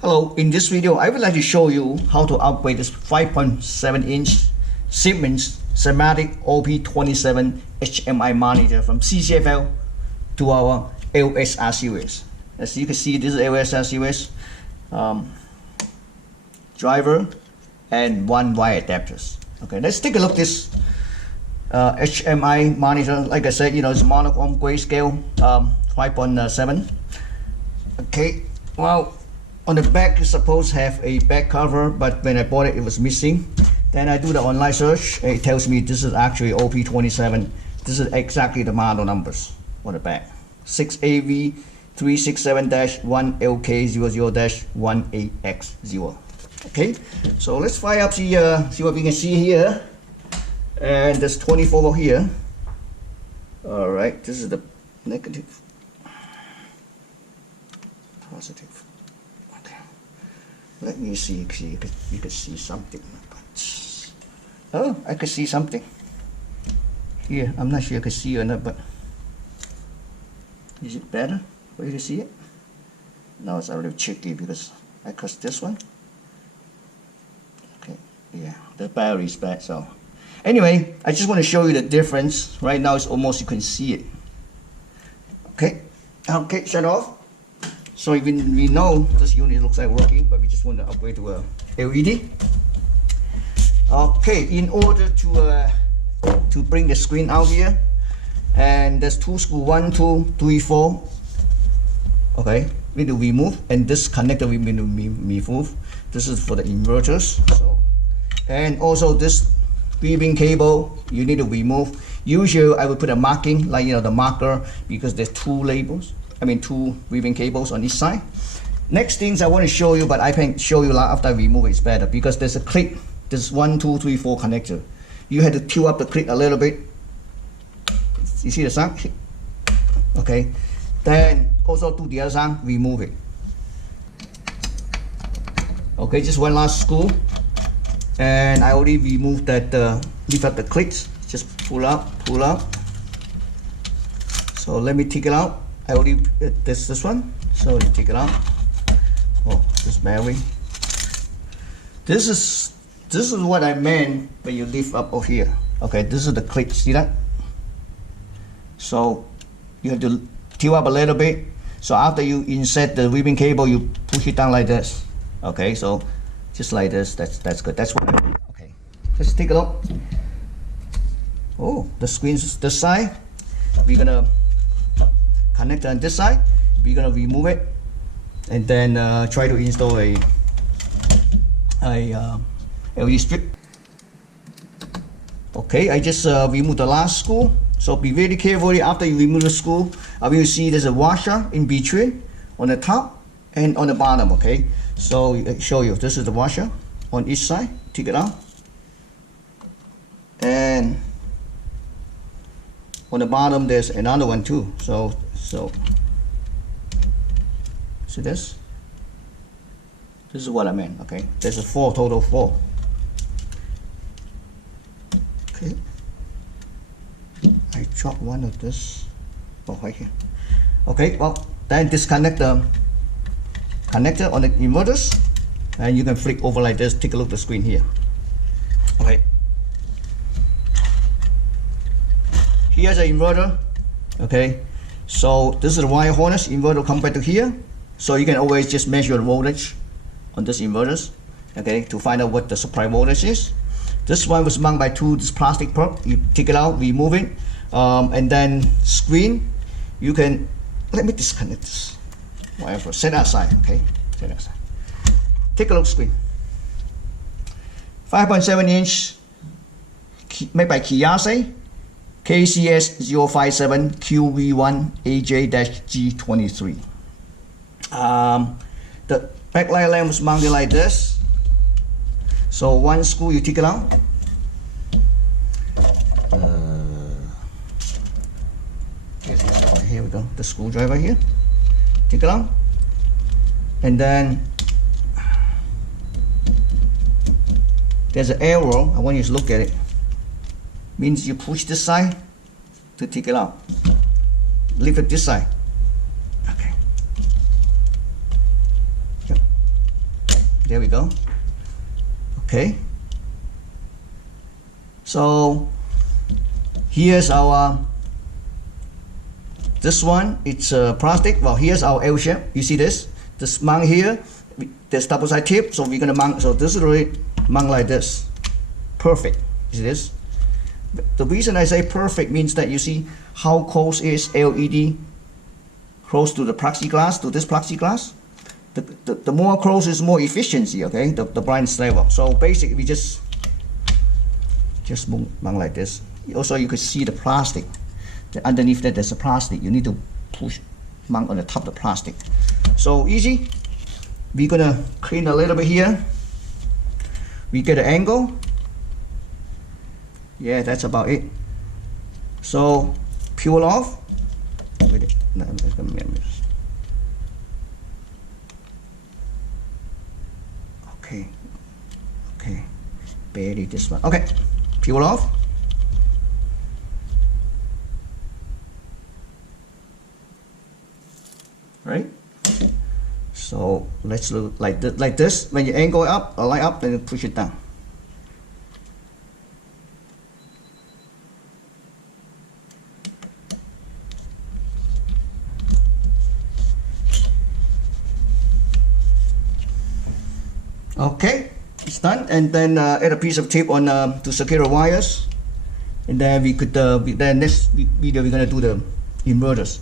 Hello, in this video I would like to show you how to upgrade this 5.7-inch Siemens Symantec OP27 HMI monitor from CCFL to our LSR series. As you can see, this is LSR series, driver and one wire adapters. Okay, let's take a look at this HMI monitor. Like I said, it's monochrome grayscale 5.7. Okay, well, on the back it's supposed to have a back cover, but when I bought it, it was missing. Then I do the online search, it tells me this is actually OP27. This is exactly the model numbers on the back. 6AV3627-1LK00-1AX01. Okay, so let's fire up see what we can see here. And there's 24 volt here. All right, this is the negative, positive. Okay, let me see. You can see something. Oh, I can see something here. I'm not sure I can see or not, but is it better for you to see it? No, it's a little tricky because I cursed this one. Okay, yeah, the battery is bad. So anyway, I just want to show you the difference. Right now it's almost, you can see it. Okay, shut off. So even we know this unit looks like working, but we just want to upgrade to a LED. Okay, in order to bring the screen out here, and there's two screws, 1, 2, 3, 4. Okay, we need to remove, and this connector we need to remove. This is for the inverters. So, and also this ribbon cable you need to remove. Usually I would put a marking, like the marker, because there's two ribbon cables on each side. Next things I want to show you, but I can show you after I remove it, it's better because there's a clip. This 1, 2, 3, 4 connector. You had to tilt up the clip a little bit. You see the side? Okay. Then also do the other side, remove it. Okay, just one last screw. And I already removed that, lift up the clips. Just pull up. So let me take it out. I already this one. So you take it out. Oh, this battery. This is what I meant when you lift up over here. Okay, this is the clip. See that? So you have to tilt up a little bit. So after you insert the ribbon cable, you push it down like this. Okay, so just like this. That's good. That's what I mean. Okay, let's take a look. Oh, the screen's this side. We're gonna connect on this side. We're gonna remove it, and then try to install a LED strip. Okay, I just removed the last screw. So be very careful after you remove the screw. I will see there's a washer in between on the top and on the bottom. Okay, so I show you. This is the washer on each side. Take it out, and on the bottom there's another one too. So see this? This is what I meant. Okay, there's a total 4. Okay, I dropped one of this. Oh, right here. Okay, well then disconnect the connector on the inverters, and you can flick over like this. Take a look at the screen here. Okay, here's the inverter. Okay, so this is the wire harness. Inverter come back to here, so you can always just measure the voltage on this inverters, okay, to find out what the supply voltage is. This one was mounted by this plastic prop. You take it out, remove it, and then screen. You can, let me disconnect this wire first. Set aside, okay. Set aside. Take a look screen. 5.7-inch, made by Kiyase, KCS057QV1AJ-G23. The backlight lamp was mounted like this. So one screw you take it out. Here we go. The screwdriver here. Take it out, and then there's an arrow. I want you to look at it. Means you push this side to take it out. Lift it this side. Okay. There we go. Okay. So here's our, this one, it's plastic. Well, here's our L shape. You see this mount here, there's double side tip, so we're gonna mount, so this is really mount like this. Perfect. You see this? The reason I say perfect means that you see how close is LED close to the plexiglass, to this plexiglass. The more close is more efficiency, okay, the brightness level. So basically we just mount like this. Also you could see the plastic. Underneath that there's a plastic. You need to push, mount on the top of the plastic. So easy. We're gonna clean a little bit here. We get an angle. Yeah, that's about it. So peel off. Okay, barely this one. Okay, peel off. Right. So let's look like this. When you angle it up or line up, then you push it down. Okay, it's done. And then add a piece of tape on to secure the wires. And then we could, then next video we're gonna do the inverters.